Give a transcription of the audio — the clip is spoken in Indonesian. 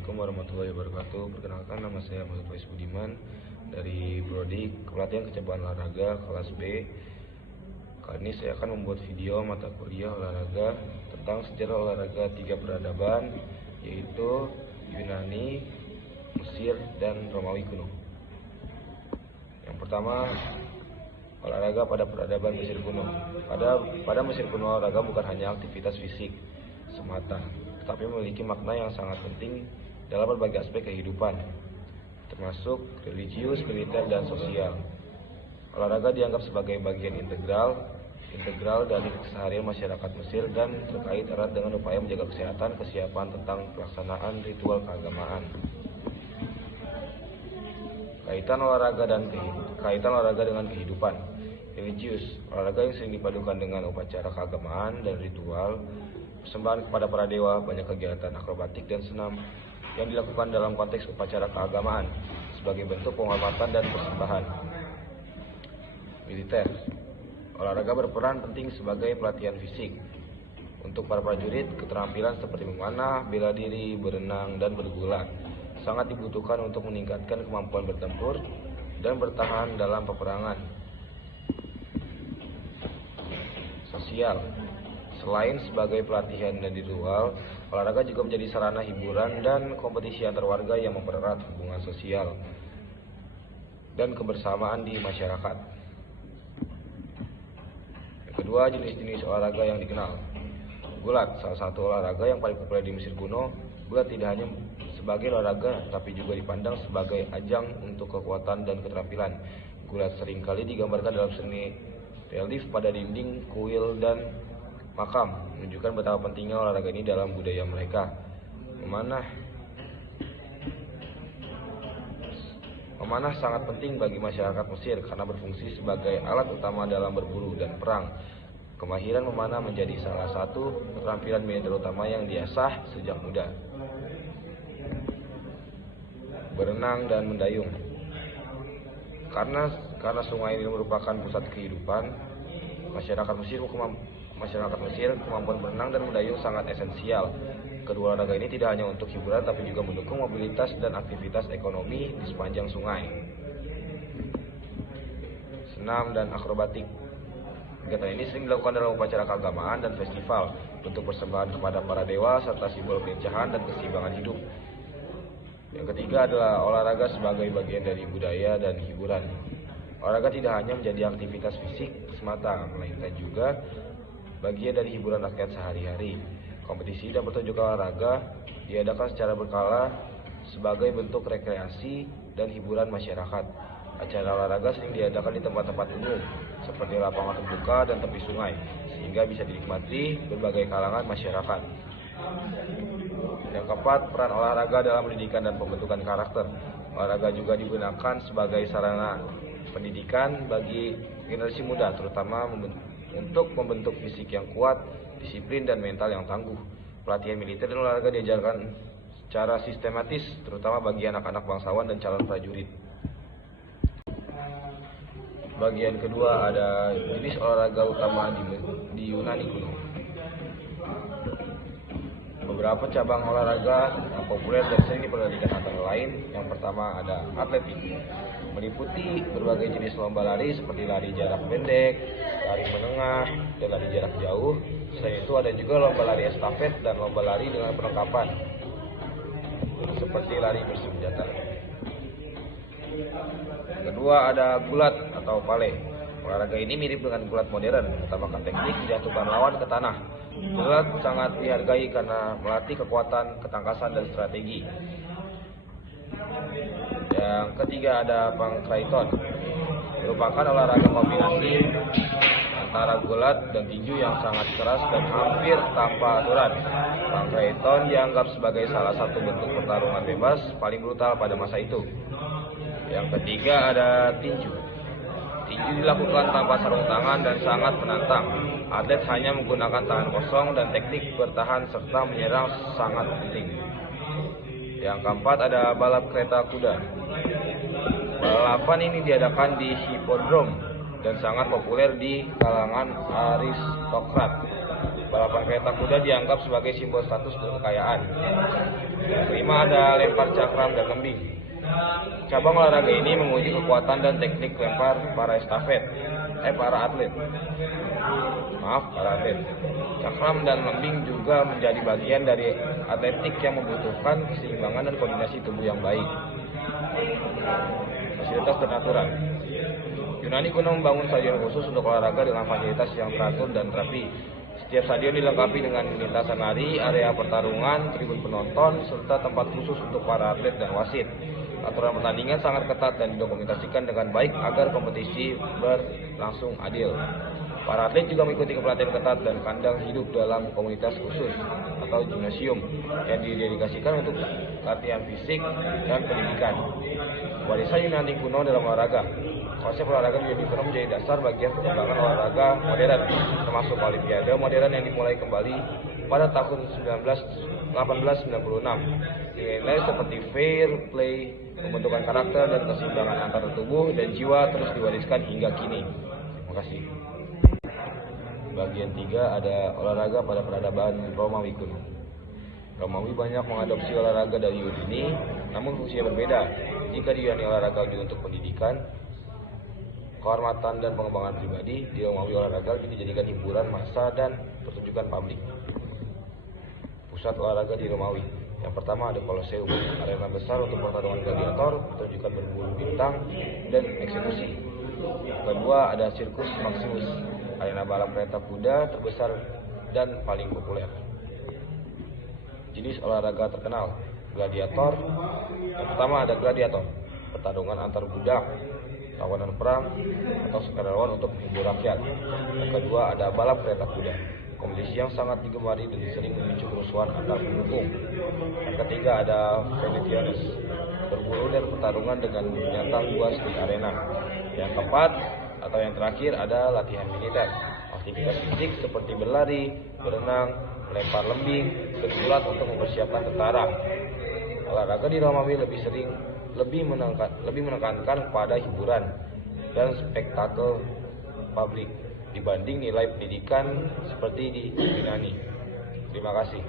Assalamualaikum warahmatullahi wabarakatuh. Perkenalkan, nama saya Muhammad Faiz Budiman dari Prodi Kepelatihan Kecabuan Olahraga kelas B. Kali ini saya akan membuat video mata kuliah olahraga tentang sejarah olahraga 3 peradaban, yaitu Yunani, Mesir, dan Romawi kuno. Yang pertama, olahraga pada peradaban Mesir kuno. Pada Mesir kuno, olahraga bukan hanya aktivitas fisik semata, tetapi memiliki makna yang sangat penting dalam berbagai aspek kehidupan, termasuk religius, militer, dan sosial. Olahraga dianggap sebagai bagian integral dari keseharian masyarakat Mesir dan terkait erat dengan upaya menjaga kesehatan, kesiapan tentang pelaksanaan ritual keagamaan. Kaitan olahraga dengan kehidupan religius. Olahraga yang sering dipadukan dengan upacara keagamaan dan ritual persembahan kepada para dewa. Banyak kegiatan akrobatik dan senam yang dilakukan dalam konteks upacara keagamaan sebagai bentuk penghormatan dan persembahan. Militer. Olahraga berperan penting sebagai pelatihan fisik. Untuk para prajurit, keterampilan seperti memanah, bela diri, berenang, dan bergulat sangat dibutuhkan untuk meningkatkan kemampuan bertempur dan bertahan dalam peperangan. Sosial. Selain sebagai pelatihan dan ritual, olahraga juga menjadi sarana hiburan dan kompetisi antar warga yang mempererat hubungan sosial dan kebersamaan di masyarakat. Yang kedua, jenis-jenis olahraga yang dikenal. Gulat, salah satu olahraga yang paling populer di Mesir kuno. Gulat tidak hanya sebagai olahraga, tapi juga dipandang sebagai ajang untuk kekuatan dan keterampilan. Gulat seringkali digambarkan dalam seni relief pada dinding, kuil, dan makam, menunjukkan betapa pentingnya olahraga ini dalam budaya mereka. Memanah sangat penting bagi masyarakat Mesir karena berfungsi sebagai alat utama dalam berburu dan perang. Kemahiran memanah menjadi salah satu keterampilan militer utama yang diasah sejak muda. Berenang dan mendayung. Karena sungai ini merupakan pusat kehidupan masyarakat Mesir, kemampuan berenang dan mendayung sangat esensial. Kedua olahraga ini tidak hanya untuk hiburan, tapi juga mendukung mobilitas dan aktivitas ekonomi di sepanjang sungai. Senam dan akrobatik. Kegiatan ini sering dilakukan dalam upacara keagamaan dan festival, bentuk persembahan kepada para dewa serta simbol kelincahan dan keseimbangan hidup. Yang ketiga adalah olahraga sebagai bagian dari budaya dan hiburan. Olahraga tidak hanya menjadi aktivitas fisik semata, melainkan juga bagian dari hiburan rakyat sehari-hari. Kompetisi dan pertunjukan olahraga diadakan secara berkala sebagai bentuk rekreasi dan hiburan masyarakat. Acara olahraga sering diadakan di tempat-tempat umum seperti lapangan terbuka dan tepi sungai, sehingga bisa dinikmati berbagai kalangan masyarakat. Yang keempat, peran olahraga dalam pendidikan dan pembentukan karakter. Olahraga juga digunakan sebagai sarana pendidikan bagi generasi muda, terutama untuk membentuk fisik yang kuat, disiplin, dan mental yang tangguh. Pelatihan militer dan olahraga diajarkan secara sistematis, terutama bagi anak-anak bangsawan dan calon prajurit. Bagian kedua ada jenis olahraga utama di Yunani kuno. Beberapa cabang olahraga yang populer dan sering diperhatikan antara lain. Yang pertama ada atletik, meliputi berbagai jenis lomba lari seperti lari jarak pendek, lari menengah, dan lari jarak jauh. Selain itu ada juga lomba lari estafet dan lomba lari dengan perlengkapan seperti lari bersenjata. Kedua ada gulat atau pale. Olahraga ini mirip dengan gulat modern, mengutamakan teknik menjatuhkan lawan ke tanah. Gulat sangat dihargai karena melatih kekuatan, ketangkasan, dan strategi. Yang ketiga ada pangkraiton, merupakan olahraga kombinasi antara gulat dan tinju yang sangat keras dan hampir tanpa aturan. Pangkraiton dianggap sebagai salah satu bentuk pertarungan bebas paling brutal pada masa itu. Yang ketiga ada tinju. Tinju dilakukan tanpa sarung tangan dan sangat menantang. Atlet hanya menggunakan tangan kosong dan teknik bertahan serta menyerang sangat penting. Yang keempat ada balap kereta kuda. Balapan ini diadakan di Hippodrome dan sangat populer di kalangan aristokrat. Balapan kereta kuda dianggap sebagai simbol status dan kekayaan. Yang kelima ada lempar cakram dan lembing. Cabang olahraga ini menguji kekuatan dan teknik lempar para atlet. Cakram dan lembing juga menjadi bagian dari atletik yang membutuhkan keseimbangan dan koordinasi tubuh yang baik. Fasilitas dan aturan. Yunani kuno membangun stadion khusus untuk olahraga dengan fasilitas yang teratur dan rapi. Setiap stadion dilengkapi dengan lintasan lari, area pertarungan, tribun penonton, serta tempat khusus untuk para atlet dan wasit. Aturan pertandingan sangat ketat dan didokumentasikan dengan baik agar kompetisi berlangsung adil. Para atlet juga mengikuti pelatihan ketat dan kandang hidup dalam komunitas khusus atau gimnasium yang didedikasikan untuk latihan fisik dan pendidikan. Warisan Yunani kuno dalam olahraga. Konsep olahraga menjadi dasar bagian perkembangan olahraga modern, termasuk Olimpiade modern yang dimulai kembali pada tahun 1896. Nilai seperti fair play, pembentukan karakter, dan keseimbangan antara tubuh dan jiwa terus diwariskan hingga kini. Terima kasih. Bagian 3 ada olahraga pada peradaban Romawi kuno. Romawi banyak mengadopsi olahraga dari Yunani, namun fungsinya berbeda. Jika di Yunani olahraga untuk pendidikan, kehormatan dan pengembangan pribadi, di Romawi olahraga lebih dijadikan hiburan massa dan pertunjukan publik. Pusat olahraga di Romawi. Yang pertama ada Colosseum, arena besar untuk pertarungan gladiator, pertunjukan berburu bintang, dan eksekusi. Kedua ada Circus Maximus, arena balap kereta kuda terbesar dan paling populer. Jenis olahraga terkenal, gladiator. Yang pertama ada gladiator, pertarungan antar budak, tawanan perang, atau sukarelawan untuk menghibur rakyat. Yang kedua ada balap kereta kuda, kompetisi yang sangat digemari dan sering memicu kerusuhan antar pendukung. Yang ketiga ada Venetianus, berburu dan pertarungan dengan binatang buas di arena. Yang keempat atau yang terakhir ada latihan militer, aktivitas fisik seperti berlari, berenang, melempar lembing, bergulat untuk mempersiapkan tentara. Olahraga di Romawi lebih menekankan pada hiburan dan spektakel publik dibanding nilai pendidikan seperti di Yunani. Terima kasih.